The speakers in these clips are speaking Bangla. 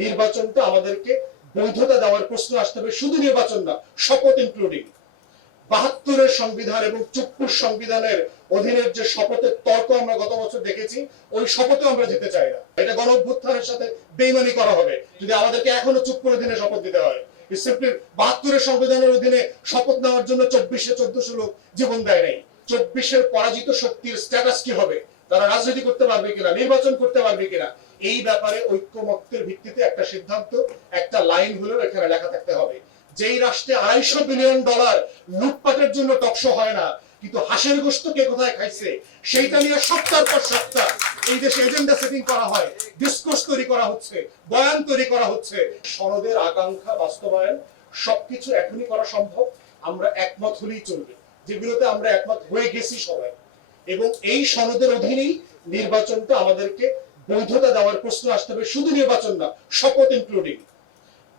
নির্বাচনটা আমাদেরকে বৈধতা দেওয়ার প্রশ্ন আসতে হবে, শুধু নির্বাচন না, শপথ ইনক্লুডিং বাহাত্তরের সংবিধান এবং চুপ্পুর সংবিধানের অধীনের যে শপথের তর্ক আমরা গত বছর দেখেছি, ওই শপথে আমরা যেতে চাই না। এটা গণ অভ্যুত্থানের সাথে বেইমানি করা হবে, যদি আমাদেরকে এখনও চুপ্পুর অধীনে শপথ দিতে হয়। সিম্পলি বাহাত্তরের সংবিধানের অধীনে শপথ নেওয়ার জন্য চব্বিশে চোদ্দশো লোক জীবন দেয় নাই। চব্বিশের পরাজিত শক্তির স্ট্যাটাস কি হবে? তারা রাজনীতি করতে পারবে কিনা, নির্বাচন করতে পারবে কিনা, এই ব্যাপারে ঐক্যমত্যের ভিত্তিতে একটা সিদ্ধান্ত, একটা লাইন হলেও এখানে লেখা থাকতে হবে। যেই রাষ্ট্রে আড়াইশো বিলিয়ন ডলার লুটপাটের জন্য টকশো হয় না, কিন্তু হাঁসের গোস্ত কে কোথায় খাইছে, সেইটা নিয়ে সপ্তাহ পর সপ্তাহ এই দেশে এজেন্ডা সেটিং করা হয় ডিসকোর্স তৈরি করা হচ্ছে, বয়ান তৈরি করা হচ্ছে। সনদের আকাঙ্ক্ষা বাস্তবায়ন সবকিছু এখনই করা সম্ভব, আমরা একমত হলেই চলবে। যেগুলোতে আমরা একমত হয়ে গেছি সবাই। এবং এই সনদের অধীনেই নির্বাচনটা আমাদেরকে বৈধতা দেওয়ার প্রশ্ন আসতে হবে। শুধু নির্বাচন না, শপথ ইনক্লুডিং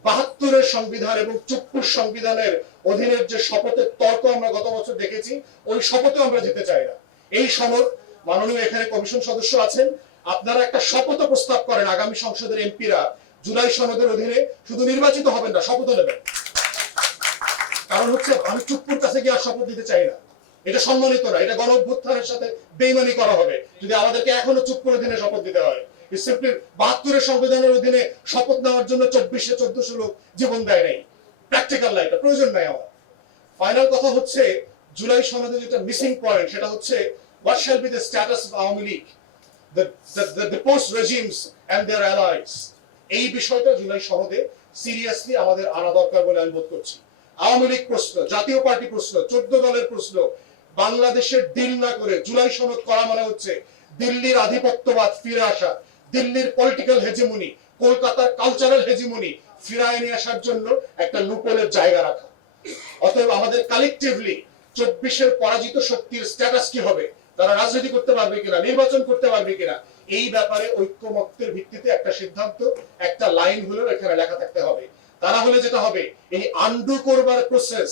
বাহাত্তরের সংবিধান এবং চুপ্পুর সংবিধানের অধীনের যে শপথের তর্ক আমরা গত বছর দেখেছি, ওই শপথে আমরা যেতে চাই না। এই সনদ মাননীয় এখানে কমিশন সদস্য আছেন। আপনারা একটা শপথ প্রস্তাব করেন আগামী সংসদের এমপিরা, জুলাই সনদের অধীনে। শুধু নির্বাচিত হবেন না শপথ নেবেন। কারণ হচ্ছে আমি চুপ্পুর কাছে গিয়ে আর শপথ দিতে চাই না। এটা সম্মানিত না এটা গণ অভ্যুত্থানের সাথে বেইমানি করা হবে। যদি আমাদেরকে এখনও চুপ্পুর অধীনে শপথ দিতে হয় বাহাত্তরের সংবিধানের অধীনে শপথ নেওয়ার জন্য চব্বিশে চোদ্দশো লোক জীবন দেয় প্র্যাকটিক্যাল প্রয়োজন আমার। ফাইনাল কথা হচ্ছে, জুলাই সনদে যেটা মিসিং পয়েন্ট সেটা হচ্ছে এই বিষয়টা জুলাই সনদে সিরিয়াসলি আমাদের আনা দরকার বলে আমি বোধ করছি। আওয়ামী লীগ প্রশ্ন, জাতীয় পার্টি প্রশ্ন, চোদ্দ দলের প্রশ্ন বাংলাদেশের ডিল না করে জুলাই সনদ করা মানে হচ্ছে দিল্লির আধিপত্যবাদ ফিরে আসা, দিল্লির পলিটিক্যাল হেজিমনি কলকাতার কালচারাল হেজিমনি ফিরায় নিয়ে আসার জন্য একটা লুপোলের জায়গা রাখা। অতএব আমাদের কালেকটিভলি চব্বিশের পরাজিত শক্তির স্ট্যাটাস কি হবে, তারা রাজনীতি করতে পারবে কিনা, নির্বাচন করতে পারবে কিনা, এই ব্যাপারে ঐক্যমত্যের ভিত্তিতে একটা সিদ্ধান্ত, একটা লাইন হলেও এখানে লেখা থাকতে হবে। তারা হলে যেটা হবে, এই আন্ডু করবার প্রসেস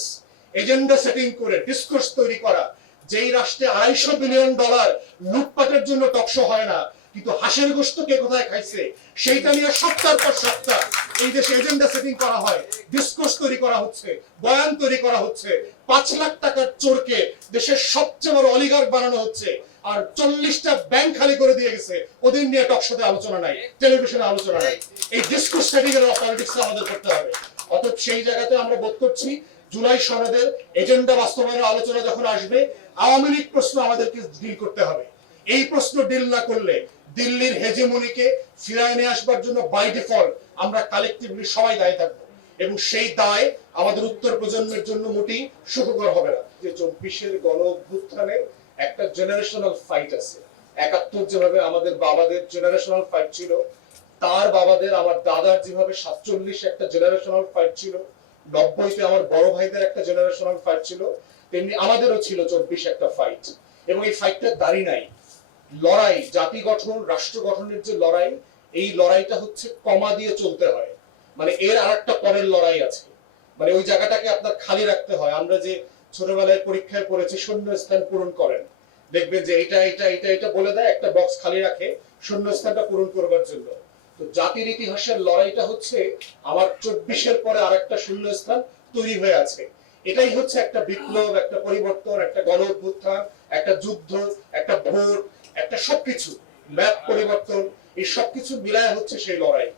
এজেন্ডা সেটিং করে ডিসকোর্স তৈরি করা, যেই রাষ্ট্রে আড়াইশো বিলিয়ন ডলার লুটপাটের জন্য টকশো হয় না, কিন্তু হাঁসের গোস্ত কে কোথায় খাইছে, সেইটা নিয়ে সপ্তাহ পর সপ্তাহ এই দেশে এজেন্ডা সেটিং করা হয় ডিসকোর্স তৈরি করা হচ্ছে, বয়ান তৈরি করা হচ্ছে, পাঁচ লাখ টাকার চোরকে দেশের সবচেয়ে বড় অলিগার্ক বানানো হচ্ছে, আর চল্লিশটা ব্যাংক খালি করে দিয়ে গেছে, ওদের নিয়ে টকশোতে আলোচনা নাই টেলিভিশনে আলোচনা নাই। এই ডিসকোর্স সেটিং এর পলিটিক্স আমাদের করতে হবে। অতএব সেই জায়গাতে আমরা বোধ করছি জুলাই সনদের এজেন্ডা বাস্তবায়নের আলোচনা যখন আসবে, আওয়ামী লীগ প্রশ্ন আমাদেরকে ডিল করতে হবে। এই প্রশ্ন ডিল না করলে দিল্লির হেজিমনিকে ফিরায় নিয়ে আসবার জন্য বাই ডিফল্ট আমরা কালেকটিভলি সবাই দায়ী থাকব। এবং সেই দায় আমাদের উত্তর প্রজন্মের জন্য মোটেই সুখকর হবে না। যে চব্বিশের গণ অভ্যুত্থানে একটা জেনারেশনাল ফাইট আছে। একাত্তর যেভাবে আমাদের বাবাদের জেনারেশনাল ফাইট ছিল, তার বাবাদের, আমার দাদার যেভাবে সাতচল্লিশ একটা জেনারেশনাল ফাইট ছিল নব্বইতে আমার বড় ভাইদের একটা জেনারেশনাল ফাইট ছিল, তেমনি আমাদেরও ছিল চব্বিশ একটা ফাইট এবং এই ফাইটটার দাঁড়ি নাই। লড়াই, জাতি গঠন, রাষ্ট্র গঠনের যে লড়াই, এই লড়াইটা হচ্ছে কমা দিয়ে চলতে হয়। মানে এর আর একটা পরের লড়াই আছে। মানে ওই জায়গাটাকে আপনার খালি রাখতে হয়। আমরা যে ছোটবেলায় পরীক্ষায় পড়েছি শূন্য স্থান পূরণ করেন। দেখবেন যে এটা এটা এটা এটা বলে দেয়, একটা বক্স খালি রাখে শূন্য স্থানটা পূরণ করবার জন্য। জাতির ইতিহাসের লড়াইটা হচ্ছে আমার চব্বিশের পরে আর একটা শূন্যস্থান তৈরি হয়ে আছে। এটাই হচ্ছে একটা বিপ্লব, একটা পরিবর্তন, একটা গণ অভ্যুত্থান একটা যুদ্ধ, একটা ভোট, একটা সবকিছু। ম্যাপ পরিবর্তন, এই সবকিছু মিলায় হচ্ছে সেই লড়াই।